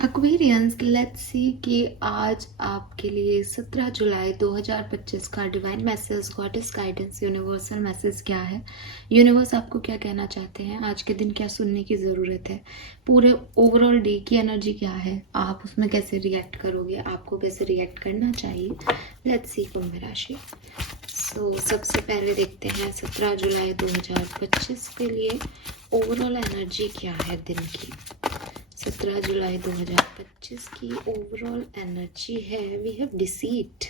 Aquarians, let's see कि आज आपके लिए 17 जुलाई 2025 का divine message, goddess guidance, universal message क्या है। यूनिवर्स आपको क्या कहना चाहते हैं, आज के दिन क्या सुनने की ज़रूरत है, पूरे ओवरऑल डे की एनर्जी क्या है, आप उसमें कैसे रिएक्ट करोगे, आपको कैसे रिएक्ट करना चाहिए। लेट्स सी कुंभ राशि। सबसे पहले देखते हैं 17 जुलाई 2025 के लिए ओवरऑल एनर्जी क्या है दिन की। 17 जुलाई 2025 की ओवरऑल एनर्जी है, we have deceit.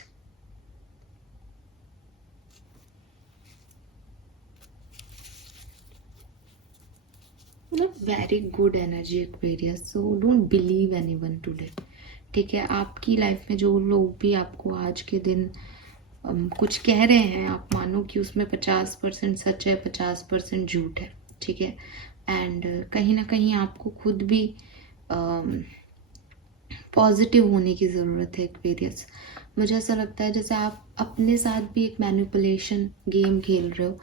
Very good energy Aquarius, so don't believe anyone today. ठीक है, आपकी लाइफ में जो लोग भी आपको आज के दिन कुछ कह रहे हैं, आप मानो कि उसमें 50% सच है, 50% झूठ है। ठीक है, एंड कहीं ना कहीं आपको खुद भी पॉजिटिव होने की ज़रूरत है एक्वेरियस। मुझे ऐसा लगता है जैसे आप अपने साथ भी एक मैनिपुलेशन गेम खेल रहे हो।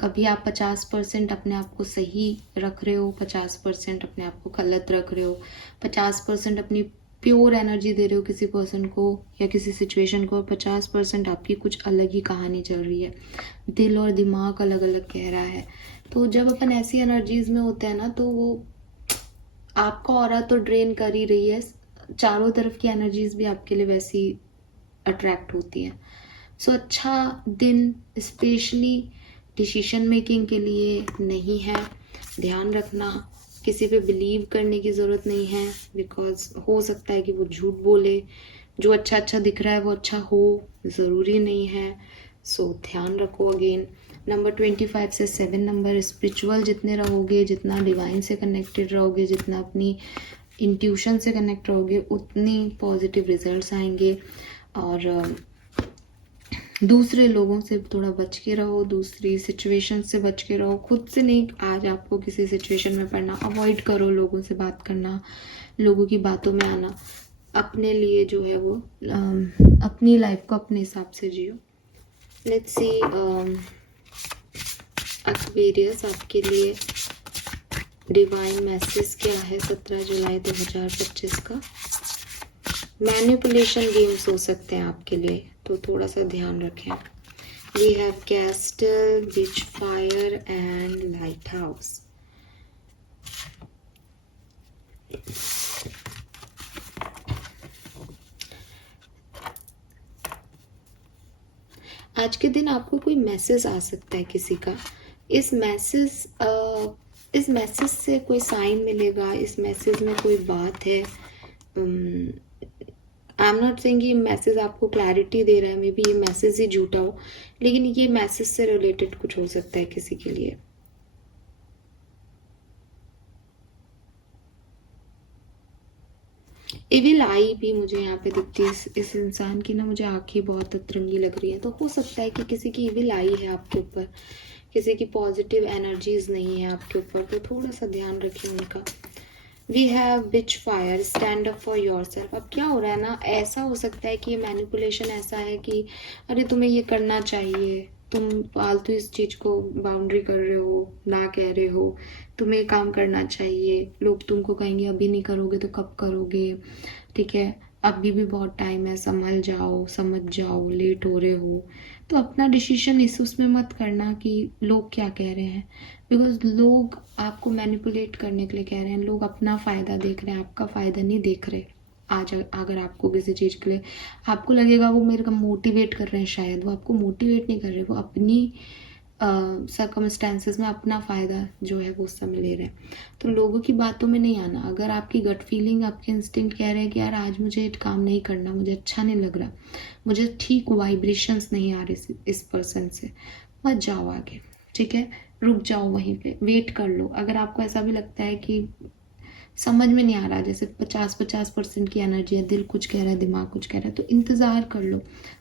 कभी आप 50% अपने आप को सही रख रहे हो, 50% अपने आप को गलत रख रहे हो, 50% अपनी प्योर एनर्जी दे रहे हो किसी पर्सन को या किसी सिचुएशन को, और 50% आपकी कुछ अलग ही कहानी चल रही है। दिल और दिमाग अलग अलग कह रहा है। तो जब अपन ऐसी एनर्जीज में होते हैं ना, तो वो आपका ऑरा तो ड्रेन कर ही रही है, चारों तरफ की एनर्जीज भी आपके लिए वैसी अट्रैक्ट होती हैं। सो अच्छा दिन स्पेशली डिसीजन मेकिंग के लिए नहीं है। ध्यान रखना, किसी पे बिलीव करने की ज़रूरत नहीं है, बिकॉज हो सकता है कि वो झूठ बोले। जो अच्छा अच्छा दिख रहा है वो अच्छा हो, ज़रूरी नहीं है। सो ध्यान रखो। अगेन नंबर 25 से 7 नंबर, स्पिरिचुअल जितने रहोगे, जितना डिवाइन से कनेक्टेड रहोगे, जितना अपनी इंट्यूशन से कनेक्ट रहोगे, उतनी पॉजिटिव रिजल्ट्स आएंगे। और दूसरे लोगों से थोड़ा बच के रहो, दूसरी सिचुएशन से बच के रहो, खुद से नहीं। आज आपको किसी सिचुएशन में पड़ना, अवॉइड करो लोगों से बात करना, लोगों की बातों में आना। अपने लिए जो है वो अपनी लाइफ को अपने हिसाब से जियो। लेट्स सी एक्वेरियस, आपके लिए डिवाइन मैसेज क्या है 17 जुलाई 2025 का। मैनिपुलेशन गेम्स हो सकते हैं आपके लिए, तो थोड़ा सा ध्यान रखें। We have castle, witch fire and lighthouse. आज के दिन आपको कोई मैसेज आ सकता है किसी का। इस मैसेज से कोई साइन मिलेगा, इस मैसेज में कोई बात है। आई एम नॉट सेइंग ये मैसेज आपको क्लैरिटी दे रहा है, मे बी ये मैसेज ही झूठा हो, लेकिन ये मैसेज से रिलेटेड कुछ हो सकता है किसी के लिए। इविल आई भी मुझे यहाँ पे दिखती है। इस इंसान की ना मुझे आंखें बहुत अतरंगी लग रही है, तो हो सकता है कि किसी की इविल आई है आपके ऊपर, किसी की पॉजिटिव एनर्जीज नहीं है आपके ऊपर, तो थोड़ा सा ध्यान रखिए उनका। We have witch fire, stand up for yourself. अब क्या हो रहा है ना, ऐसा हो सकता है कि ये मैनिपुलेशन ऐसा है कि अरे तुम्हें ये करना चाहिए, तुम फालतू इस चीज़ को बाउंड्री कर रहे हो, ना कह रहे हो, तुम्हें काम करना चाहिए। लोग तुमको कहेंगे अभी नहीं करोगे तो कब करोगे, ठीक है, अभी भी बहुत टाइम है, संभल जाओ, समझ जाओ, लेट हो रहे हो। तो अपना डिसीजन इस उसमें मत करना कि लोग क्या कह रहे हैं, बिकॉज लोग आपको मैनिपुलेट करने के लिए कह रहे हैं। लोग अपना फ़ायदा देख रहे हैं, आपका फ़ायदा नहीं देख रहे। आज अगर आपको किसी चीज़ के लिए आपको लगेगा वो मेरे को मोटिवेट कर रहे हैं, शायद वो आपको मोटिवेट नहीं कर रहे, वो अपनी सर्कमस्टेंसेस में अपना फ़ायदा जो है वो उस समय ले रहे हैं। तो लोगों की बातों में नहीं आना। अगर आपकी गट फीलिंग, आपके इंस्टिंक्ट कह रहे हैं कि यार आज मुझे काम नहीं करना, मुझे अच्छा नहीं लग रहा, मुझे ठीक वाइब्रेशंस नहीं आ रही इस पर्सन से, मत जाओ आगे। ठीक है, रुक जाओ वहीं पे, वेट कर लो। अगर आपको ऐसा भी लगता है कि समझ में नहीं आ रहा, जैसे 50% की एनर्जी है, दिल कुछ कह रहा है, दिमाग कुछ कह रहा है, तो इंतज़ार कर लो,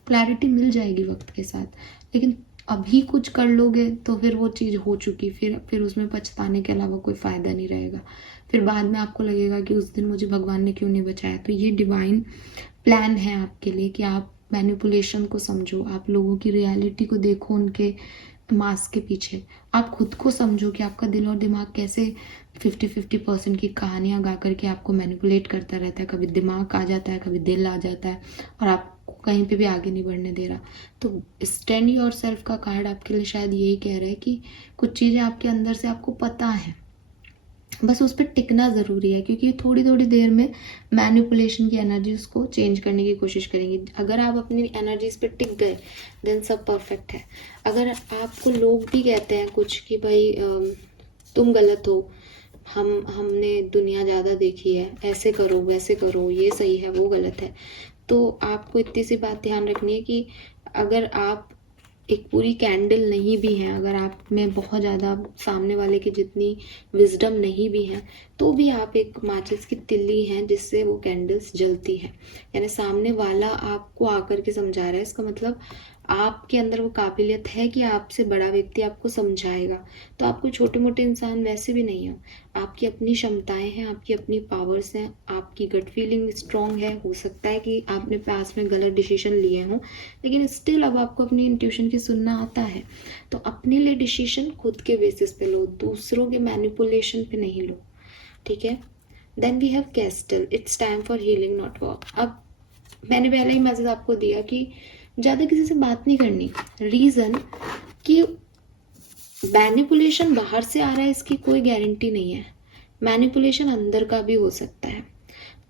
क्लैरिटी मिल जाएगी वक्त के साथ। लेकिन अभी कुछ कर लोगे तो फिर वो चीज़ हो चुकी, फिर उसमें पछताने के अलावा कोई फ़ायदा नहीं रहेगा। फिर बाद में आपको लगेगा कि उस दिन मुझे भगवान ने क्यों नहीं बचाया। तो ये डिवाइन प्लान है आपके लिए कि आप मैनिपुलेशन को समझो, आप लोगों की रियलिटी को देखो, उनके मास्क के पीछे। आप खुद को समझो कि आपका दिल और दिमाग कैसे 50-50% की कहानियाँ गा करके आपको मैनिपुलेट करता रहता है। कभी दिमाग आ जाता है, कभी दिल आ जाता है और आपको कहीं पे भी आगे नहीं बढ़ने दे रहा। तो स्टैंड योर सेल्फ का कार्ड आपके लिए शायद यही कह रहा है कि कुछ चीज़ें आपके अंदर से आपको पता है, बस उस पर टिकना ज़रूरी है, क्योंकि थोड़ी थोड़ी देर में मैनिपुलेशन की एनर्जी उसको चेंज करने की कोशिश करेंगी। अगर आप अपनी एनर्जीज पे टिक गए देन सब परफेक्ट है। अगर आपको लोग भी कहते हैं कुछ कि भाई तुम गलत हो, हमने दुनिया ज़्यादा देखी है, ऐसे करो वैसे करो, ये सही है वो गलत है, तो आपको इतनी सी बात ध्यान रखनी है कि अगर आप एक पूरी कैंडल नहीं भी हैं, अगर आप में बहुत ज़्यादा सामने वाले की जितनी विजडम नहीं भी है, तो भी आप एक माचिस की तिल्ली हैं जिससे वो कैंडल्स जलती हैं। यानी सामने वाला आपको आकर के समझा रहा है, इसका मतलब आपके अंदर वो काबिलियत है कि आपसे बड़ा व्यक्ति आपको समझाएगा। तो आप कोई छोटे मोटे इंसान वैसे भी नहीं हो, आपकी अपनी क्षमताएं हैं, आपकी अपनी पावर्स हैं, आपकी गट फीलिंग स्ट्रांग है। हो सकता है कि आपने पास में गलत डिसीजन लिए हों, लेकिन स्टिल अब आपको अपनी इंट्यूशन की सुनना आता है। तो अपने लिए डिसीजन खुद के बेसिस पे लो, दूसरों के मैनिपुलेशन पे नहीं लो, ठीक है। Then we have castle, it's time for healing not war. अब मैंने पहले ही मैसेज आपको दिया कि ज़्यादा किसी से बात नहीं करनी। रीज़न कि मैनिपुलेशन बाहर से आ रहा है इसकी कोई गारंटी नहीं है, मैनिपुलेशन अंदर का भी हो सकता है।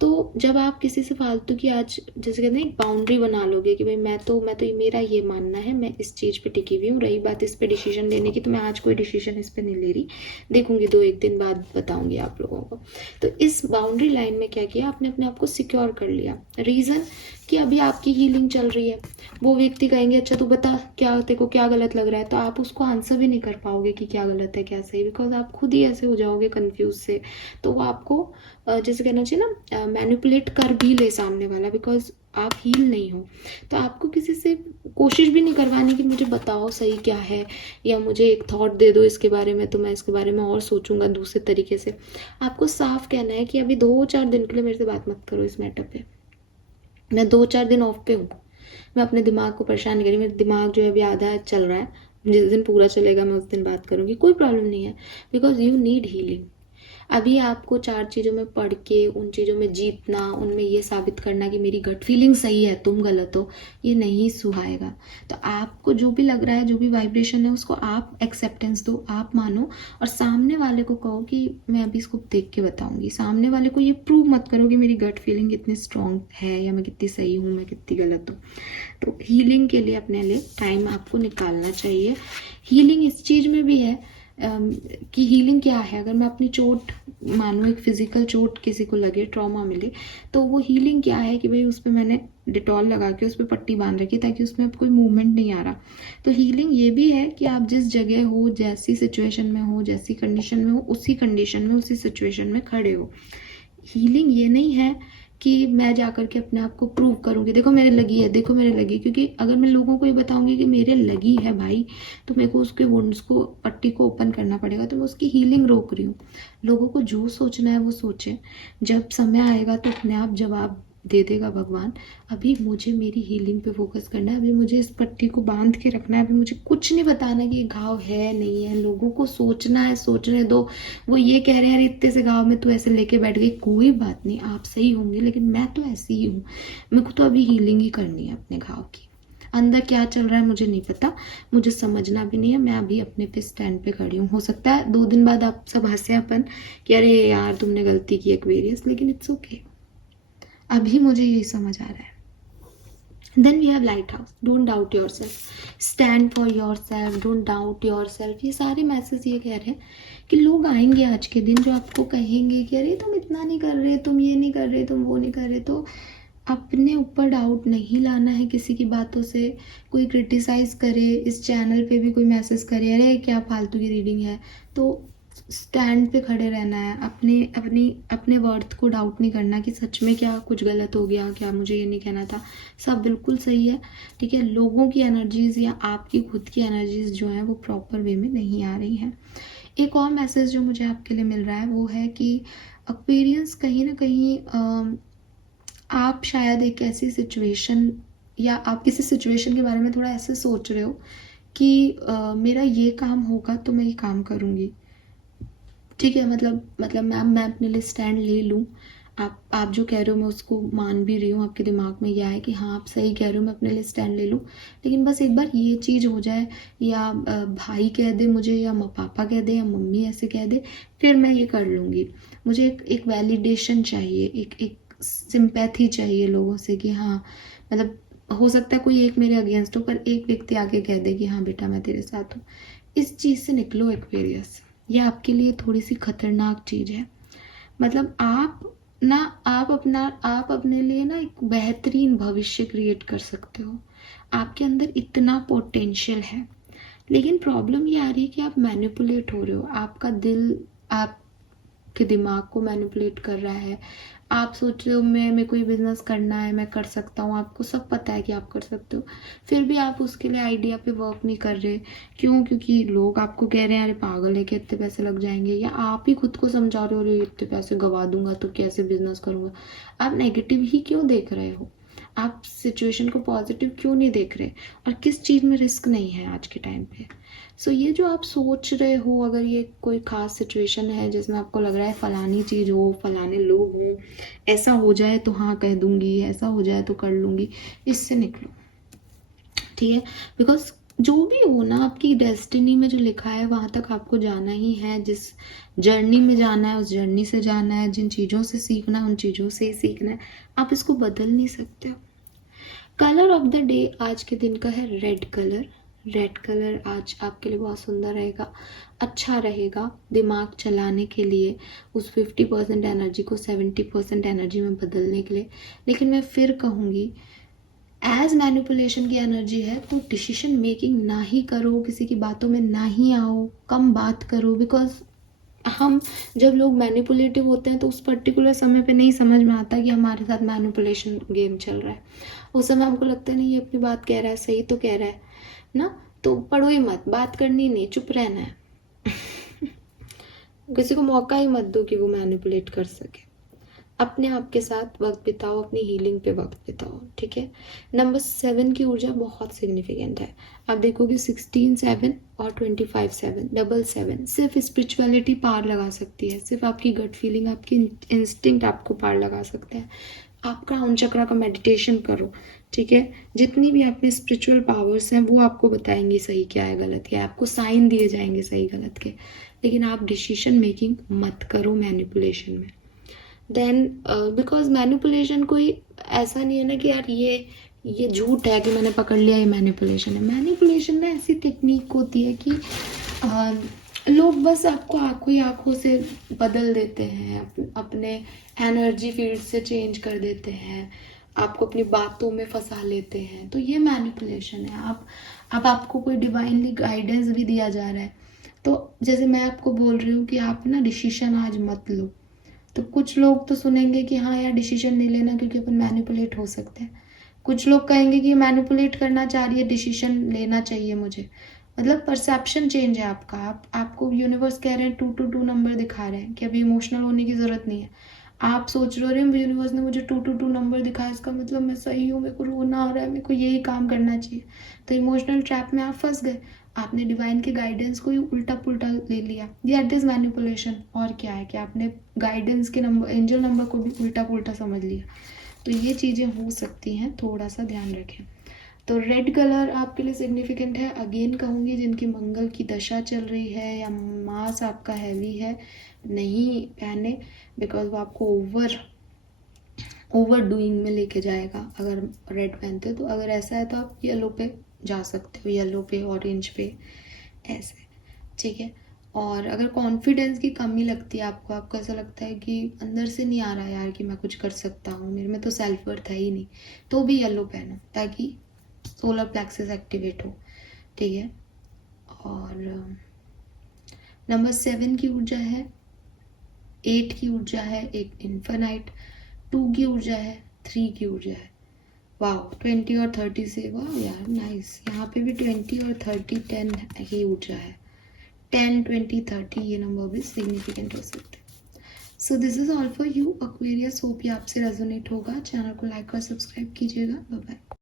तो जब आप किसी से फालतू की आज जैसे कहते हैं एक बाउंड्री बना लोगे कि भाई मैं तो मेरा ये मानना है, मैं इस चीज़ पे टिकी हुई हूँ, रही बात इस पे डिसीजन लेने की, तो मैं आज कोई डिसीजन इस पे नहीं ले रही, देखूंगी 2-1 दिन बाद बताऊंगी आप लोगों को। तो इस बाउंड्री लाइन में क्या किया आपने, अपने आप को सिक्योर कर लिया। रीज़न कि अभी आपकी हीलिंग चल रही है, वो व्यक्ति कहेंगे अच्छा तू बता क्या तेरे को क्या गलत लग रहा है, तो आप उसको आंसर भी नहीं कर पाओगे कि क्या गलत है क्या सही, बिकॉज आप खुद ही ऐसे हो जाओगे कंफ्यूज से। तो वो आपको जैसे कहना चाहिए ना मैनिपुलेट कर भी ले सामने वाला, बिकॉज आप हील नहीं हो। तो आपको किसी से कोशिश भी नहीं करवानी कि मुझे बताओ सही क्या है, या मुझे एक थॉट दे दो इसके बारे में तो मैं इसके बारे में और सोचूंगा दूसरे तरीके से। आपको साफ कहना है कि अभी 2-4 दिन के लिए मेरे से बात मत करो इस मैटर पे, मैं 2-4 दिन ऑफ पे हूँ, मैं अपने दिमाग को परेशान करी, मेरा दिमाग जो है अभी आधा चल रहा है, जिस दिन पूरा चलेगा मैं उस दिन बात करूँगी, कोई प्रॉब्लम नहीं है, बिकॉज यू नीड हीलिंग। अभी आपको 4 चीज़ों में पढ़ के उन चीज़ों में जीतना, उनमें ये साबित करना कि मेरी गट फीलिंग सही है तुम गलत हो, ये नहीं सुहाएगा। तो आपको जो भी लग रहा है, जो भी वाइब्रेशन है, उसको आप एक्सेप्टेंस दो, आप मानो, और सामने वाले को कहो कि मैं अभी इसको देख के बताऊंगी। सामने वाले को ये प्रूव मत करो कि मेरी गट फीलिंग कितनी स्ट्रांग है या मैं कितनी सही हूँ, मैं कितनी गलत हूँ। तो हीलिंग के लिए अपने लिए टाइम आपको निकालना चाहिए। हीलिंग इस चीज़ में भी है कि हीलिंग क्या है, अगर मैं अपनी चोट मानो, एक फिजिकल चोट किसी को लगे, ट्रॉमा मिले, तो वो हीलिंग क्या है कि भाई उस पर मैंने डिटॉल लगा के उस पर पट्टी बांध रखी ताकि उसमें अब कोई मूवमेंट नहीं आ रहा। तो हीलिंग ये भी है कि आप जिस जगह हो, जैसी सिचुएशन में हो, जैसी कंडीशन में हो, उसी कंडीशन में उसी सिचुएशन में खड़े हो। हीलिंग ये नहीं है कि मैं जा कर के अपने आप को प्रूव करूँगी देखो मेरे लगी है, देखो मेरे लगी, क्योंकि अगर मैं लोगों को ये बताऊँगी कि मेरे लगी है भाई, तो मेरे को उसके वुंड्स को, पट्टी को ओपन करना पड़ेगा, तो मैं उसकी हीलिंग रोक रही हूँ। लोगों को जो सोचना है वो सोचें, जब समय आएगा तो अपने आप जवाब दे देगा भगवान। अभी मुझे मेरी हीलिंग पे फोकस करना है, अभी मुझे इस पट्टी को बांध के रखना है, अभी मुझे कुछ नहीं बताना कि घाव है नहीं है, लोगों को सोचना है, सोचने दो। वो ये कह रहे हैं अरे इतने से घाव में तो ऐसे लेके बैठ गई, कोई बात नहीं, आप सही होंगे, लेकिन मैं तो ऐसी ही हूँ, मेरे को तो अभी हीलिंग ही करनी है अपने घाव की। अंदर क्या चल रहा है मुझे नहीं पता, मुझे समझना भी नहीं है, मैं अभी अपने पे स्टैंड पे खड़ी हूँ। हो सकता है 2 दिन बाद आप सब हंसे अपन कि अरे यार तुमने गलती की एक्वेरियस, लेकिन इट्स ओके, अभी मुझे यही समझ आ रहा है। Then we have lighthouse, don't doubt yourself, stand for yourself, don't doubt yourself. ये सारे मैसेज ये कह रहे हैं कि लोग आएंगे आज के दिन जो आपको कहेंगे कि अरे तुम इतना नहीं कर रहे, तुम ये नहीं कर रहे, तुम वो नहीं कर रहे। तो अपने ऊपर डाउट नहीं लाना है किसी की बातों से। कोई क्रिटिसाइज करे, इस चैनल पे भी कोई मैसेज करे अरे क्या फालतू की रीडिंग है, तो स्टैंड पे खड़े रहना है, अपने वर्थ को डाउट नहीं करना कि सच में क्या कुछ गलत हो गया, क्या मुझे ये नहीं कहना था, सब बिल्कुल सही है, ठीक है। लोगों की एनर्जीज या आपकी खुद की एनर्जीज जो है वो प्रॉपर वे में नहीं आ रही हैं। एक और मैसेज जो मुझे आपके लिए मिल रहा है वो है कि एक्सपीरियंस कहीं ना कहीं आप शायद एक ऐसी सिचुएशन, या आप किसी सिचुएशन के बारे में थोड़ा ऐसे सोच रहे हो कि मेरा ये काम होगा तो मैं ये काम करूँगी, ठीक है। मतलब मैम मैं अपने लिए स्टैंड ले लूँ। आप जो कह रहे हो मैं उसको मान भी रही हूँ, आपके दिमाग में ये आया कि हाँ आप सही कह रहे हो, मैं अपने लिए स्टैंड ले लूँ। लेकिन बस एक बार ये चीज़ हो जाए, या भाई कह दे मुझे, या पापा कह दे, या मम्मी ऐसे कह दे, फिर मैं ये कर लूँगी। मुझे एक वैलिडेशन चाहिए, एक सिंपैथी चाहिए लोगों से कि हाँ, मतलब हो सकता है कोई एक मेरे अगेंस्ट हो, पर एक व्यक्ति आके कह दे कि हाँ बेटा मैं तेरे साथ हूँ। इस चीज़ से निकलो एक्वेरियस। ये आपके लिए थोड़ी सी खतरनाक चीज़ है। मतलब आप अपने लिए ना एक बेहतरीन भविष्य क्रिएट कर सकते हो। आपके अंदर इतना पोटेंशियल है, लेकिन प्रॉब्लम ये आ रही है कि आप मैनिपुलेट हो रहे हो। आपका दिल आपके दिमाग को मैनिपुलेट कर रहा है। आप सोच रहे हो मेरे को ये बिजनेस करना है, मैं कर सकता हूँ, आपको सब पता है कि आप कर सकते हो, फिर भी आप उसके लिए आइडिया पे वर्क नहीं कर रहे। क्यों? क्योंकि लोग आपको कह रहे हैं अरे पागल है कि इतने पैसे लग जाएंगे, या आप ही खुद को समझा रहे हो अरे इतने पैसे गवा दूंगा तो कैसे बिजनेस करूंगा। आप नेगेटिव ही क्यों देख रहे हो? आप सिचुएशन को पॉजिटिव क्यों नहीं देख रहे? और किस चीज़ में रिस्क नहीं है आज के टाइम पे? सो ये जो आप सोच रहे हो, अगर ये कोई खास सिचुएशन है जिसमें आपको लग रहा है फलानी चीज़ हो, फलाने लोग हों, ऐसा हो जाए तो हाँ कह दूंगी, ऐसा हो जाए तो कर लूँगी, इससे निकलो, ठीक है। बिकॉज जो भी हो ना, आपकी डेस्टिनी में जो लिखा है वहाँ तक आपको जाना ही है। जिस जर्नी में जाना है उस जर्नी से जाना है, जिन चीज़ों से सीखना है उन चीज़ों से ही सीखना है। आप इसको बदल नहीं सकते हो। कलर ऑफ द डे आज के दिन का है रेड कलर। रेड कलर आज आपके लिए बहुत सुंदर रहेगा, अच्छा रहेगा दिमाग चलाने के लिए, उस 50% एनर्जी को 70% एनर्जी में बदलने के लिए। लेकिन मैं फिर कहूँगी, एज मैनिपुलेशन की एनर्जी है तो डिसीजन मेकिंग ना ही करो, किसी की बातों में ना ही आओ, कम बात करो। बिकॉज हम जब लोग मैनिपुलेटिव होते हैं तो उस पर्टिकुलर समय पे नहीं समझ में आता कि हमारे साथ मैनिपुलेशन गेम चल रहा है। उस समय हमको लगता है नहीं ये अपनी बात कह रहा है, सही तो कह रहा है ना, तो पढ़ो ही मत, बात करनी नहीं, चुप रहना है। किसी को मौका ही मत दो कि वो मैनिपुलेट कर सके। अपने आप के साथ वक्त बिताओ, अपनी हीलिंग पे वक्त बिताओ, ठीक है। नंबर 7 की ऊर्जा बहुत सिग्निफिकेंट है। आप देखोगे 16/7 और 25/7 डबल 7 सिर्फ स्पिरिचुअलिटी पार लगा सकती है, सिर्फ आपकी गट फीलिंग, आपकी इंस्टिंक्ट आपको पार लगा सकते हैं। आप क्राउन चक्रा का मेडिटेशन करो, ठीक है। जितनी भी आपके स्पिरिचुअल पावर्स हैं वो आपको बताएंगी सही क्या है गलत क्या है, आपको साइन दिए जाएंगे सही गलत के। लेकिन आप डिसीजन मेकिंग मत करो मैनिपुलेशन में। देन बिकॉज मैनिपुलेशन कोई ऐसा नहीं है ना कि यार ये झूठ है कि मैंने पकड़ लिया ये मैनिपुलेशन है। मैनिपुलेशन ना ऐसी टेक्निक होती है कि लोग बस आपको आंखों से बदल देते हैं, अपने एनर्जी फील्ड से चेंज कर देते हैं, आपको अपनी बातों में फंसा लेते हैं। तो ये मैनिपुलेशन है। अब आपको कोई डिवाइनली गाइडेंस भी दिया जा रहा है, तो जैसे मैं आपको बोल रही हूँ कि आप ना डिसीजन आज मत लो, तो कुछ लोग तो सुनेंगे कि हाँ यार डिसीजन नहीं लेना क्योंकि अपन मैनिपुलेट हो सकते हैं। कुछ लोग कहेंगे कि मैनिपुलेट करना चाह रही है, डिसीजन लेना चाहिए मुझे। मतलब परसेप्शन चेंज है आपका। आपको यूनिवर्स कह रहे हैं 222 नंबर दिखा रहे हैं कि अभी इमोशनल होने की ज़रूरत नहीं है। आप सोच रहे हो यूनिवर्स ने मुझे 222 नंबर दिखाया, इसका मतलब मैं सही हूँ, मेरे को रोना आ रहा है, मेरे को यही काम करना चाहिए। तो इमोशनल ट्रैप में आप फंस गए, आपने डिवाइन के गाइडेंस को ही उल्टा पुल्टा ले लिया। That is manipulation. और क्या है कि आपने गाइडेंस के नंबर, एंजल नंबर को भी उल्टा पुल्टा समझ लिया। तो ये चीज़ें हो सकती हैं, थोड़ा सा ध्यान रखें। तो रेड कलर आपके लिए सिग्निफिकेंट है। अगेन कहूँगी जिनकी मंगल की दशा चल रही है या मास आपका हैवी है, नहीं पहने, बिकॉज वो आपको ओवर डूइंग में लेके जाएगा अगर रेड पहनते हो। तो अगर ऐसा है तो आप येलो पे जा सकते हो, येलो पे, ऑरेंज पे, ऐसे, ठीक है। और अगर कॉन्फिडेंस की कमी लगती है आपको ऐसा लगता है कि अंदर से नहीं आ रहा यार कि मैं कुछ कर सकता हूँ, मेरे में तो सेल्फ वर्थ है ही नहीं, तो भी येलो पहनो ताकि सोलर प्लेक्सस एक्टिवेट हो, ठीक है। और नंबर 7 की ऊर्जा है, 8 की ऊर्जा है, एक इन्फिनाइट, 2 की ऊर्जा है, 3 की ऊर्जा है। वाह, 20 और 30 से, वाह यार नाइस। यहाँ पे भी 20 और 30 10 की ऊर्जा है। 10 20 30 ये नंबर भी सिग्निफिकेंट हो सकते हैं। So this is all for you Aquarius. Hope ये आपसे रेजोनेट होगा। चैनल को लाइक और सब्सक्राइब कीजिएगा। Bye bye.